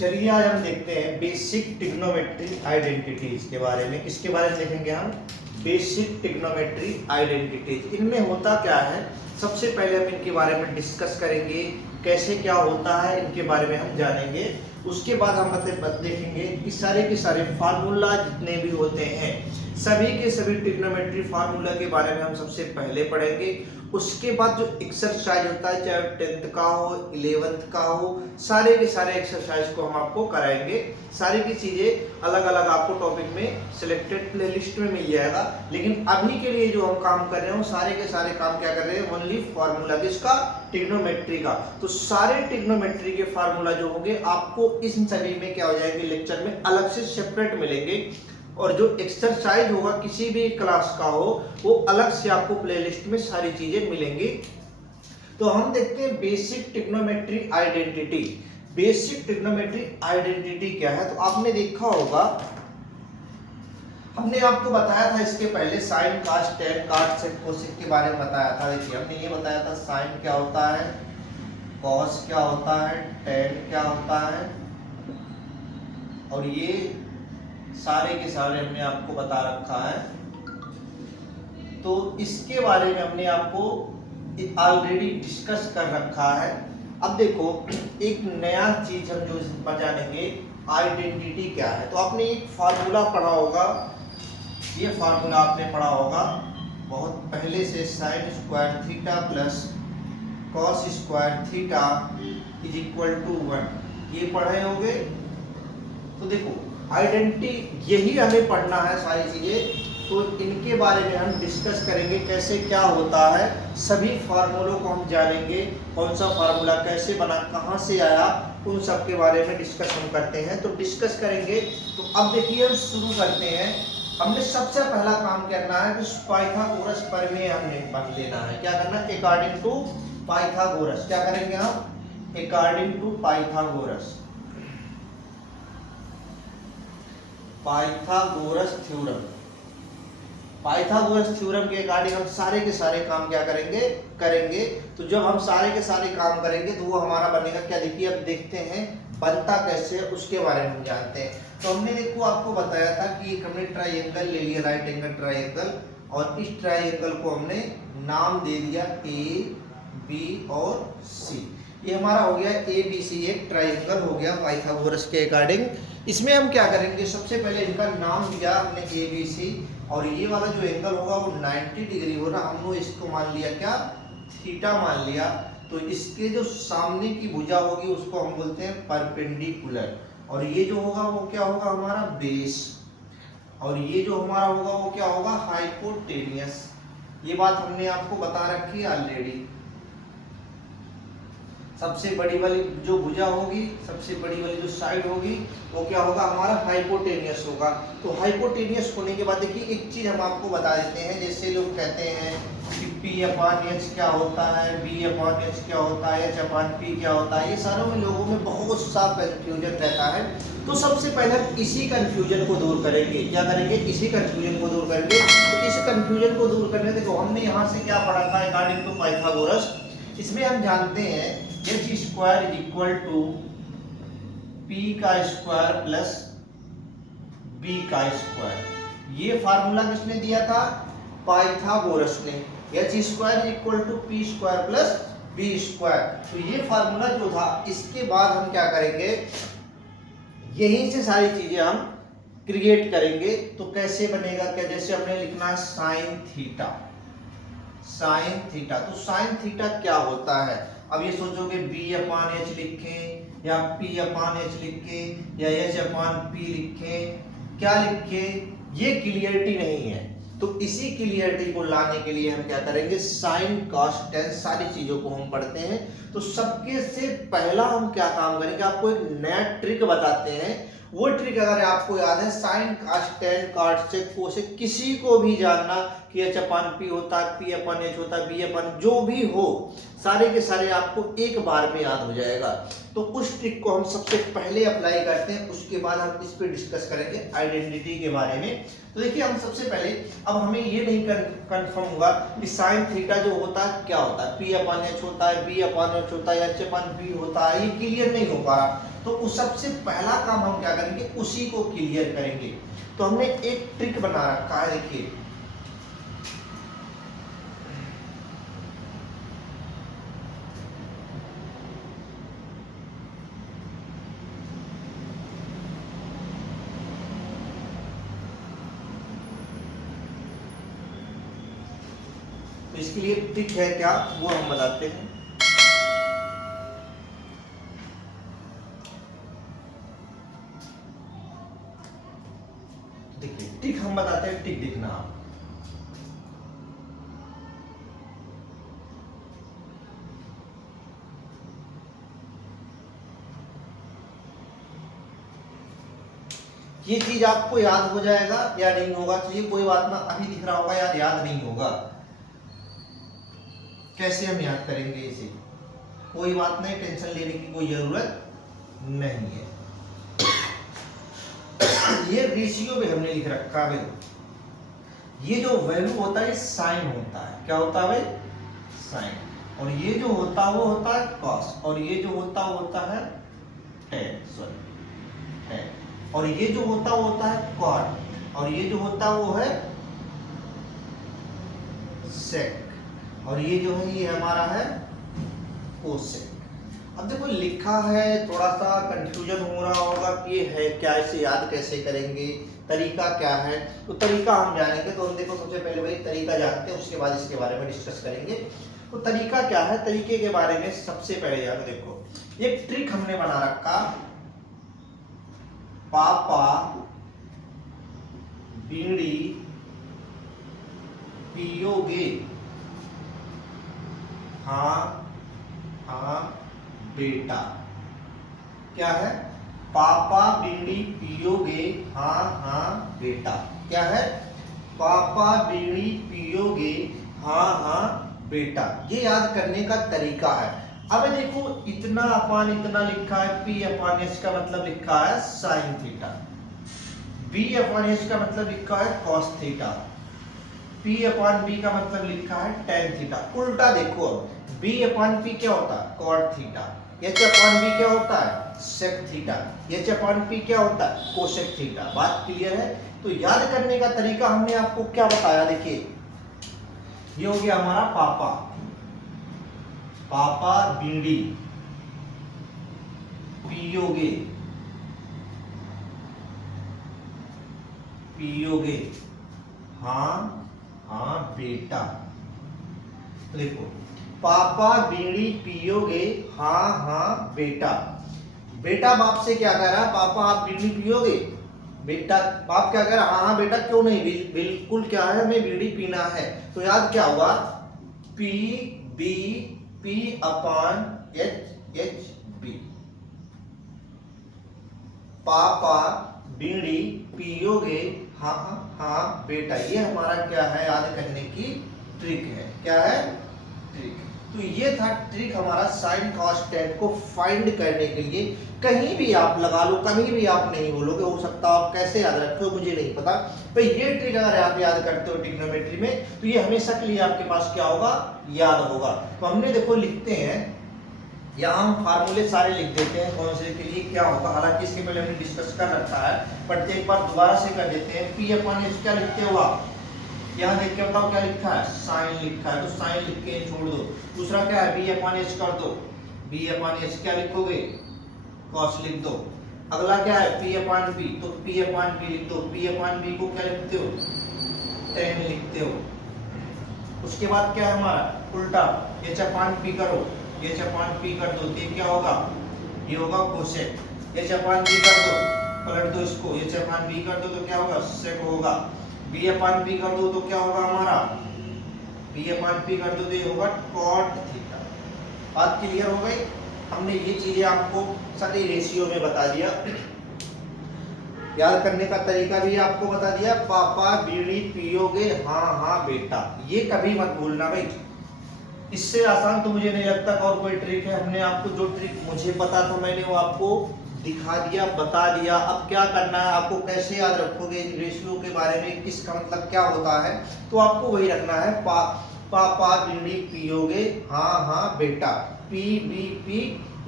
चलिए आज हम देखते हैं बेसिक ट्रिग्नोमेट्री आइडेंटिटीज के बारे में। किसके बारे में देखेंगे हम? Basic trigonometry identities. इनमें होता क्या है, सबसे पहले हम इनके बारे में डिस्कस करेंगे, कैसे क्या होता है इनके बारे में हम जानेंगे। उसके बाद हम मतलब देखेंगे कि सारे के सारे फार्मूला जितने भी होते हैं, सभी के सभी ट्रिग्नोमेट्री फार्मूला के बारे में हम सबसे पहले पढ़ेंगे। उसके बाद जो एक्सरसाइज होता है, चाहे 10th का हो 11th का हो, सारे के सारे एक्सरसाइज को हम आपको कराएंगे। सारी की चीजें अलग अलग आपको टॉपिक में सिलेक्टेड प्लेलिस्ट में मिल जाएगा। लेकिन अभी के लिए जो हम काम कर रहे हैं, सारे के सारे काम क्या कर रहे हैं, ओनली फार्मूला किसका? ट्रिग्नोमेट्री का। तो सारे ट्रिग्नोमेट्री के फार्मूला जो होंगे आपको इस सभी में क्या हो जाएंगे, लेक्चर में अलग से सेपरेट मिलेंगे। और जो एक्सरसाइज होगा किसी भी क्लास का हो, वो अलग से आपको प्लेलिस्ट में सारी चीजें मिलेंगी। तो हम देखते हैं basic trigonometry identity. Basic trigonometry identity क्या है? तो आपने देखा होगा, हमने आपको बताया था इसके पहले sine cos tan cot sec cosec के बारे में बताया था। देखिए हमने ये बताया था साइन क्या होता है, कॉस क्या होता है, टेन क्या होता है, और ये सारे के सारे हमने आपको बता रखा है। तो इसके बारे में हमने आपको ऑलरेडी डिस्कस कर रखा है। अब देखो एक नया चीज हम जो जानेंगे, आइडेंटिटी क्या है। तो आपने एक फार्मूला पढ़ा होगा, ये फार्मूला आपने पढ़ा होगा बहुत पहले से, sine square theta plus cos square theta is equal to 1। ये पढ़े होंगे। तो देखो आइडेंटिटी यही हमें पढ़ना है सारी चीजें। तो इनके बारे में हम डिस्कस करेंगे, कैसे क्या होता है, सभी फार्मूलों को हम जानेंगे, कौन सा फार्मूला कैसे बना, कहाँ से आया, उन सब के बारे में डिस्कस हम करते हैं। तो डिस्कस करेंगे। तो अब देखिए हम शुरू करते हैं। हमने सबसे पहला काम करना है कि पाइथागोरस प्रमेय हमने पढ़ लेना है। क्या करना है? According to Pythagoras. क्या करेंगे हम? According to Pythagoras, Pythagoras theorem. Pythagoras theorem के अकॉर्डिंग हम सारे के सारे काम क्या करेंगे। तो जब हम सारे के सारे काम करेंगे तो वो हमारा बनेगा क्या? देखिए अब देखते हैं बनता कैसे है, उसके बारे में हम जानते हैं। तो हमने देखो आपको बताया था कि एक हमने ट्राइंगल ले लिया, राइट एंगल ट्राइंगल, और इस ट्राइंगल को हमने नाम दे दिया ए बी और सी। ये हमारा हो गया ए बी सी, एक ट्राइंगल हो गया पाइथागोरस के अकॉर्डिंग। इसमें हम क्या करेंगे, सबसे पहले इनका नाम दिया हमने ए बी सी, और ये वाला जो एंगल होगा वो 90 डिग्री होगा। हमने इसको मान लिया क्या? थीटा मान लिया। तो इसके जो सामने की भुजा होगी उसको हम बोलते हैं परपेंडिकुलर, और ये जो होगा वो क्या होगा? हमारा बेस, और ये जो हमारा होगा वो क्या होगा? हाइपोटेनियस। ये बात हमने आपको बता रखी है ऑलरेडी। सबसे बड़ी वाली जो भुजा होगी, सबसे बड़ी वाली जो साइड होगी, वो क्या होगा? हमारा हाइपोटेनियस होगा। तो हाइपोटेनियस होने के बाद देखिए एक चीज हम आपको बता देते हैं। जैसे लोग कहते हैं कि P अपॉन H क्या होता है, B अपॉन H क्या होता है, H अपॉन P क्या होता है, ये सारों में लोगों में बहुत सा कंफ्यूजन रहता है। तो सबसे पहले हम इसी कंफ्यूजन को दूर करेंगे। क्या करेंगे? इसी कंफ्यूजन को दूर करेंगे। तो इस कंफ्यूजन को दूर करने देखो हमने यहाँ से क्या पढ़ा था, अकॉर्डिंग टू पाइथागोरस। इसमें हम जानते हैं H square is equal to P का स्क्वायर प्लस बी का स्क्वायर। ये फार्मूला किसने दिया था? पाइथागोरस ने। H square is equal to P square plus B square. तो ये फार्मूला जो था, इसके बाद हम क्या करेंगे, यहीं से सारी चीजें हम क्रिएट करेंगे। तो कैसे बनेगा क्या? जैसे हमने लिखना है साइन थीटा, साइन थीटा। तो साइन थीटा क्या होता है? अब ये सोचोगे बी अपान एच लिखें या पी अपान एच लिखें या एच अपान पी लिखें, क्या लिखें, ये क्लियरिटी नहीं है। तो इसी क्लियरिटी को लाने के लिए हम क्या करेंगे, साइन कॉस टेन सारी चीजों को हम पढ़ते हैं। तो सबके से पहला हम क्या काम करेंगे, आपको एक नया ट्रिक बताते हैं। वो ट्रिक अगर आपको याद है, sine cos tan cot sec cosec, किसी को भी जानना कि एच अपान पी होता है, पी अपन एच होता है, बी अपन जो भी हो, सारे के सारे आपको एक बार में याद हो जाएगा। तो उस ट्रिक को हम सबसे पहले अप्लाई करते हैं, उसके बाद हम इस पे डिस्कस करेंगे आइडेंटिटी के बारे में। तो देखिए हम सबसे पहले अब हमें ये नहीं कंफर्म होगा कि साइन थीटा जो होता है क्या होता है, पी अपॉन एच होता है, बी अपॉन एच होता है, एच अपॉन बी होता है, ये क्लियर नहीं हो पा रहा। तो उस सबसे पहला काम हम क्या करेंगे, उसी को क्लियर करेंगे। तो हमने एक ट्रिक बना रखा है, देखिए तो इसके लिए ट्रिक है क्या, वो हम बताते हैं। देखिए ट्रिक हम बताते हैं, ट्रिक देखना आप। ये चीज आपको याद हो जाएगा या नहीं होगा, चलिए कोई बात ना, अभी दिख रहा होगा यार, याद नहीं होगा, कैसे हम याद करेंगे इसे, कोई बात नहीं, टेंशन लेने की कोई जरूरत नहीं है। ये रेशियो में हमने लिख रखा है, ये जो वैल्यू होता है साइन होता है, क्या होता है भाई, साइन, और ये जो होता है वो होता है कॉस, और ये जो होता है टेन, सॉरी टेन, और ये जो होता है कॉट, और ये जो होता वो है सेक, और ये जो है ये हमारा है कोसेक। अब देखो लिखा है, थोड़ा सा कंफ्यूजन हो रहा होगा कि ये है क्या, इसे याद कैसे करेंगे, तरीका क्या है, तो तरीका हम जानेंगे। तो हम देखो सबसे पहले भाई तरीका जानते हैं, उसके बाद इसके बारे में डिस्कस करेंगे। तो तरीका क्या है, तरीके के बारे में सबसे पहले यार देखो, एक ट्रिक हमने बना रखा, पापा बीड़ी पियोगे, हाँ हाँ बेटा, क्या है, पापा बीड़ी पियोगे, हाँ हाँ बेटा, क्या है, पापा बीड़ी पियोगे, हाँ हाँ बेटा। ये याद करने का तरीका है। अब देखो इतना अपान इतना लिखा है, पी अपान एच का मतलब लिखा है sine theta, B upon H का मतलब लिखा है cos theta, P upon B का मतलब लिखा है टेन थीटा। उल्टा देखो, बी अपान पी क्या होता है, कॉट थीटा, एच अपान बी क्या होता है, सेक थीटा, एच अपान पी क्या होता है, कोसेक थीटा। बात क्लियर है। तो याद करने का तरीका हमने आपको क्या बताया, देखिए ये हो गया हमारा पापा, पापा बीड़ी पियोगे, पियोगे, हाँ हाँ बेटा। तो देखो पापा बीड़ी पियोगे, हाँ हाँ बेटा, बेटा बाप से क्या कह रहा है, पापा आप बीड़ी पियोगे, बेटा बाप क्या कह रहा है, हाँ हाँ बेटा क्यों नहीं, बिल्कुल क्या है, हमें बीड़ी पीना है। तो याद क्या हुआ, P B P upon H H B, पापा बीड़ी पियोगे, हाँ हाँ बेटा। ये हमारा क्या है, याद करने की ट्रिक है, क्या है, ट्रिक। तो ये था ट्रिक हमारा साइन कॉस टेन को फाइंड करने के लिए। कहीं भी आप लगा लो, कहीं भी आप नहीं बोलोगे, हो सकता आप कैसे याद रखते हो मुझे नहीं पता, पर ये ट्रिक अगर आप याद करते हो ट्रिग्नोमेट्री में, तो ये हमेशा के लिए आपके पास क्या होगा, याद होगा। तो हमने देखो लिखते हैं, यहाँ हम फार्मूले सारे लिख देते हैं कौन से के लिए क्या होगा, हालांकि इसके पहले हमने डिस्कस कर रखा है, बट एक बार दोबारा से कर देते हैं। पी अपन एच क्या लिखते हो आप, यहाँ देख के बताओ क्या लिखा है, साइन लिखा है, तो साइन लिख के छोड़ दो। दूसरा क्या है, बी अपन एच कर दो, बी अपन एच क्या लिखोगे, कॉस लिख दो। अगला क्या है, पी अपन बी, तो पी अपन बी लिख दो, पी अपन बी को क्या लिखते हो, टेन लिखते हो। उसके बाद क्या है हमारा उल्टा, एच अपन पी करो, एच अपन पी कर दो, तो क्या होगा, ये होगा कोसेक। एच अपन बी कर दो, पलट दो इसको, एच अपन बी कर दो तो क्या होगा, सेक होगा। बी अपन पी कर दो तो क्या होगा हमारा, बी अपन पी कर दो तो ये होगा कॉट थीटा। बात क्लियर हो गई। हमने ये चीजें आपको सारी रेशियो में बता दिया, याद करने का तरीका भी आपको बता दिया। पापा बीड़ी पियोगे, हाँ हाँ बेटा, ये कभी मत भूलना भाई। इससे आसान तो मुझे नहीं लगता और कोई ट्रिक है। हमने आपको जो ट्रिक मुझे पता था मैंने वो आपको दिखा दिया, बता दिया। अब क्या करना है आपको, कैसे याद रखोगे रेशियो के बारे में, किसका मतलब क्या होता है, तो आपको वही रखना है। पापा बीड़ी पियोगे, हाँ हाँ बेटा, P B P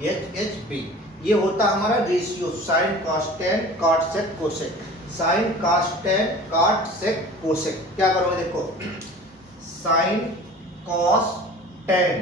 H H P. ये होता है हमारा ratio, sine cos tan cot sec cosec. Sine cos tan cot sec cosec. क्या करोगे देखो, sine cos tan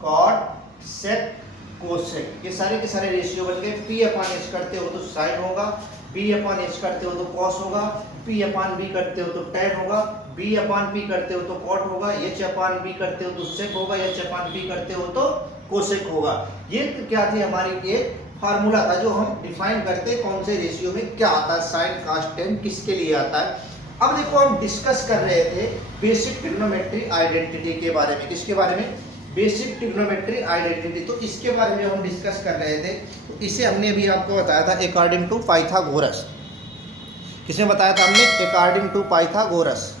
cot sec cosec, ये सारे के सारे रेशियो बन गए। पी अपान एच करते हो तो साइन होगा, बी अपान एच करते हो तो कॉस होगा, पी अपान बी करते हो तो टेन होगा, बी अपान पी करते हो तो कॉट होगा, एच अपान बी करते हो तो सेक होगा, एच अपान पी करते हो तो कोसेक होगा। ये क्या थी हमारी एक फार्मूला था जो हम डिफाइन करते हैं कौन से रेशियो में क्या आता है, साइन कॉस टेन किसके लिए आता है। अब देखो हम डिस्कस कर रहे थे बेसिक ट्रिग्नोमेट्री आइडेंटिटी के बारे में। किसके बारे में, बेसिक ट्रिग्नोमेट्री आइडेंटिटी। तो इसके बारे में हम डिस्कस कर रहे थे। तो इसे हमने अभी आपको बताया था अकॉर्डिंग टू पाइथागोरस। किसने बताया था हमने, अकॉर्डिंग टू पाइथागोरस।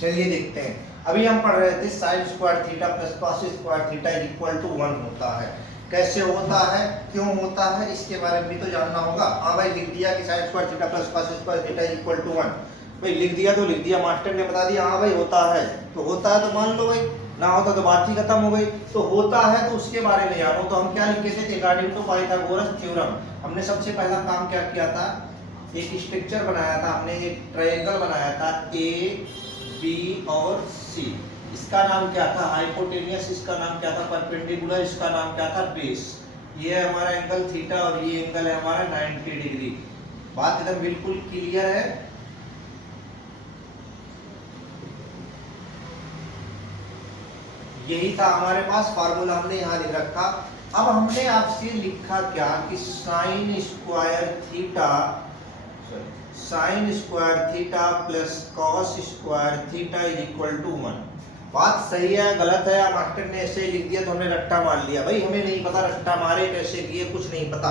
चलिए देखते हैं, अभी हम पढ़ रहे थे sine square theta plus cos square theta is equal to 1 होता है। कैसे होता है, क्यों होता है, इसके बारे में भी तो जानना होगा। हाँ भाई लिख दिया कि sine square theta plus cos square theta is equal to 1। भाई लिख दिया तो लिख दिया, मास्टर ने बता दिया, हाँ भाई होता है तो होता है, तो मान लो भाई, ना होता तो बात ही खत्म हो गई। तो होता है तो उसके बारे में जानो। तो हम क्या लिखे थे, अकॉर्डिंग टू पाइथागोरस थ्योरम। हमने सबसे पहला काम क्या किया था, एक स्ट्रक्चर बनाया था हमने, एक ट्रायंगल बनाया था ए बी और सी। इसका नाम क्या था, हाइपोटेनियस। इसका नाम क्या था, परपेंडिकुलर। इसका नाम क्या था, बेस। ये हमारा एंगल थीटा और ये एंगल है हमारा 90 डिग्री। बात एकदम बिल्कुल क्लियर है। यही था हमारे पास फार्मूला, हमने यहाँ लिख रखा। अब हमने आपसे लिखा क्या कि sine square theta plus cos square theta is equal to 1। बात सही है गलत है, मास्टर ने ऐसे लिख दिया तो हमने रट्टा मार लिया। भाई हमें नहीं पता रट्टा मारे कैसे किए, कुछ नहीं पता।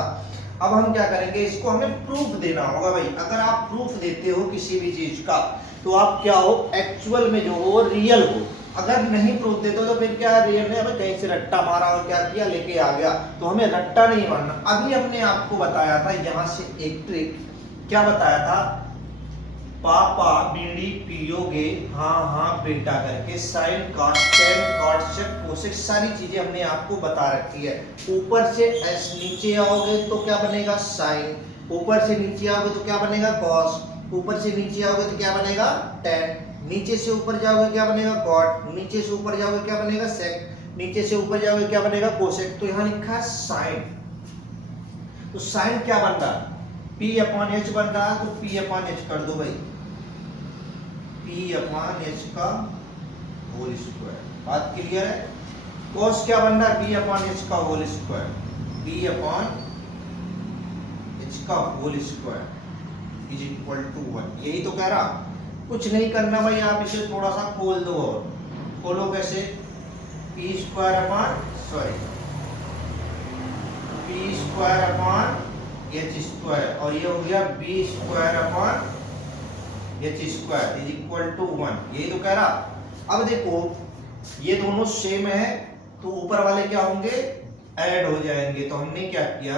अब हम क्या करेंगे, इसको हमें प्रूफ देना होगा। भाई अगर आप प्रूफ देते हो किसी भी चीज का तो आप क्या हो, एक्चुअल में जो हो रियल हो। अगर नहीं प्रूफ देते हो तो फिर क्या है, रियल में हमें कहीं से रट्टा मारा और क्या किया, लेके आ गया। तो हमें रट्टा नहीं मारना। अभी हमने आपको बताया था यहाँ से एक ट्रिक, क्या बताया था, पापा बीड़ी पियोगे, हाँ हाँ बेटा करके sine cos tan cot sec cosec सारी चीजें हमने आपको बता रखी है। ऊपर से एस नीचे आओगे तो क्या बनेगा, साइन। ऊपर से नीचे आओगे तो क्या बनेगा, कॉस। ऊपर से नीचे आओगे तो क्या बनेगा, टेन। नीचे से ऊपर जाओगे क्या बनेगा, कॉट। नीचे से ऊपर जाओगे क्या बनेगा, सेक। नीचे से ऊपर जाओगे क्या बनेगा, कोसेक। तो यहाँ लिखा है साइन। तो साइन क्या बन रहा है, P अपॉन एच बन रहा है। तो P अपॉन एच कर दो भाई, P अपॉन एच का होल स्क्वायर। बात क्लियर है। कॉस क्या बन रहा है, B अपॉन एच का whole square. B upon h का whole square is equal to 1। यही तो कह रहा, कुछ नहीं करना भाई। आप इसे थोड़ा सा खोल दो, और खोलो कैसे, P square upon P square upon H square, और ये हो गया B square upon H square is equal to 1। यही तो कह रहा। अब देखो ये दोनों सेम है तो ऊपर वाले क्या होंगे, ऐड हो जाएंगे। तो हमने क्या किया,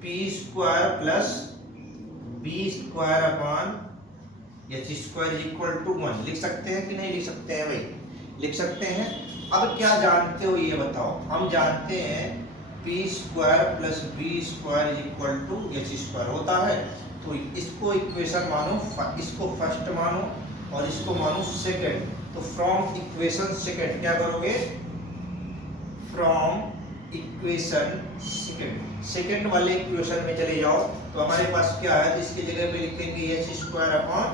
P square plus B square upon H square is equal to 1। लिख सकते हैं कि नहीं लिख सकते हैं भाई, लिख सकते हैं। अब क्या जानते हो ये बताओ, हम जानते हैं P square plus B square is equal to H square होता है। तो इसको इक्वेशन मानो, इसको फर्स्ट मानो और इसको मानो सेकंड। तो फ्रॉम इक्वेशन सेकंड क्या करोगे, फ्रॉम इक्वेशन सेकंड वाले इक्वेशन में चले जाओ। तो हमारे पास क्या है, इसकी जगह पे लिखेंगे H square upon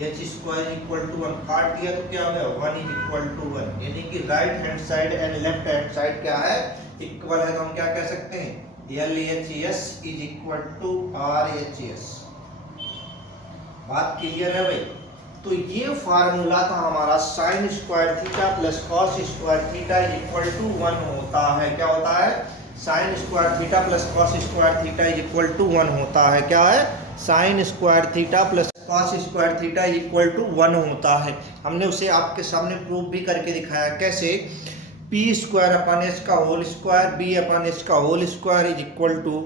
H square equal to 1। काट दिया तो क्या हो गया, 1 इज इक्वल टू 1। यानी कि right hand side and left hand side क्या है, इक्वल है। तो हम क्या कह सकते हैं, LHS is equal to RHS। बात क्लियर है भाई। तो ये फार्मूला था हमारा, sine square theta plus cos square theta is equal to 1 होता है। क्या होता है, sine square theta plus cos square theta is equal to 1 होता है। क्या है, sine square theta plus cos square theta is equal to 1 होता है। हमने उसे आपके सामने प्रूफ भी करके दिखाया। कैसे पी स्क्वायर अपन एच का whole square B upon H का whole square is equal to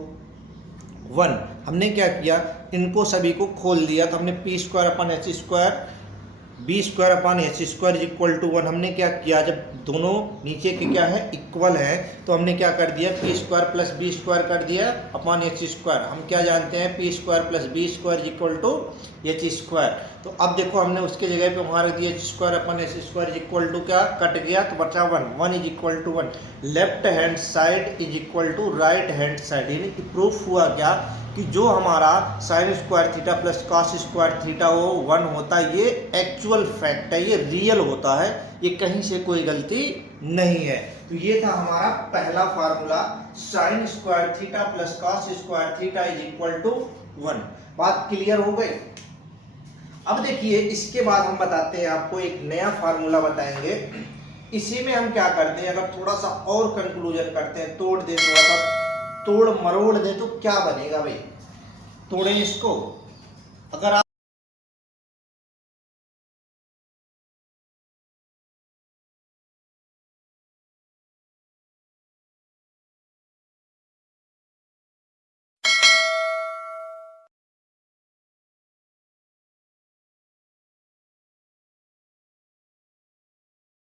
1। हमने क्या किया, इनको सभी को खोल दिया, तो हमने P square upon H square B square upon H square is equal to 1। हमने क्या किया, जब दोनों नीचे के क्या है इक्वल है, तो हमने क्या कर दिया, P square plus B square कर दिया अपन एच स्क्वायर। हम क्या जानते हैं, P square plus B square is equal to H square. तो अब देखो हमने उसके जगह पे वहाँ रख दिया H square upon H square is equal to क्या कट गया, तो बचा 1 is equal to 1। Left hand side is equal to right hand side, यानी कि प्रूफ हुआ क्या कि जो हमारा sine square theta plus cos square theta वो 1 होता है। ये एक्चुअल फैक्ट है, ये रियल होता है, ये कहीं से कोई गलती नहीं है। तो ये था हमारा पहला formula, sine square theta plus cos square theta is equal to 1। बात क्लियर हो गई। अब देखिए इसके बाद हम बताते हैं आपको एक नया फार्मूला बताएंगे। इसी में हम क्या करते हैं, अगर थोड़ा सा और कंक्लूजन करते हैं, तोड़ दे, थोड़ा सा तोड़ मरोड़ दे, तो क्या बनेगा भाई, तोड़ें इसको। अगर आप